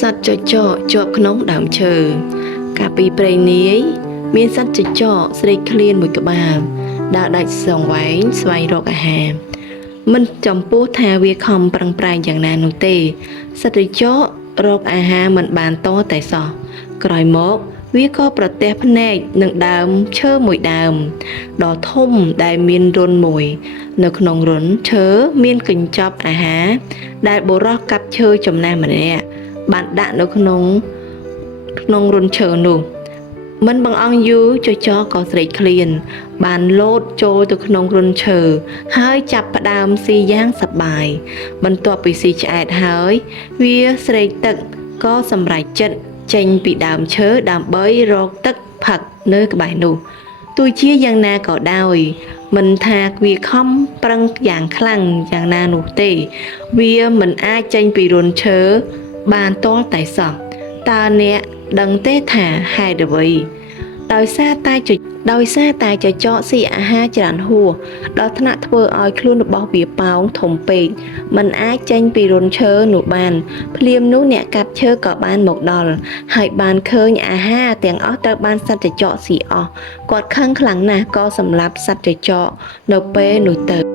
សត្វចចកជាប់ក្នុងដើមឈើកាលពីព្រេងនាយមានសត្វចចកស្រេកឃ្លានមួយក្បាលដើរដាច់សងវែងស្វែងរកអាហារមិនចំពោះថាវាខំប្រឹងប្រែងយ៉ាងណានោះទេសត្វចចករកអាហារមិនបានតតែសោះក្រោយមកវាក៏ប្រទះភ្នែកនឹងដើមឈើមួយដើមដ៏ធំដែលមានរន្ធមួយនៅក្នុងរន្ធឈើមានកញ្ចប់អាហារដែលបុរសកាប់ឈើចំណាស់ម្នាក់បានដាក់នៅក្នុងរន្ធឈើនោះមិនបង្អង់យូរចចកក៏ស្រេកឃ្លានបានលោតចូលទៅក្នុងរន្ធឈើហើយចាប់ផ្ដើមស៊ីយ៉ាងសប្បាយបន្ទាប់ពីស៊ីឆ្អែតហើយវាស្រេកទឹកក៏សម្រេចចិត្តចេញពីដើមឈើដើម្បីរកទឹកផឹកនៅក្បែរនោះទោះជាយ៉ាងណាក៏ដោយមិនថាវាខំប្រឹងយ៉ាងខ្លាំងយ៉ាងណានោះទេវាមិនអាចចេញពីរន្ធឈើបានទាល់តែសោះតើអ្នកដឹងទេថាហេតុអ្វីដោយសារតែចចកស៊ីអាហារច្រើនហួសដល់ថ្នាក់ធ្វើឲ្យខ្លួនរបស់វាប៉ោងធំពេកមិនអាចចេញពីរន្ធឈើនោះបានភ្លាមនោះអ្នកកាប់ឈើក៏បានមកដល់ហើយបានឃើញអាហារទាំងអស់ត្រូវបានសត្វចចកស៊ីអស់គាត់ខឹងខ្លាំងណាស់ក៏សម្លាប់សត្វចចកនៅពេលនោះទៅ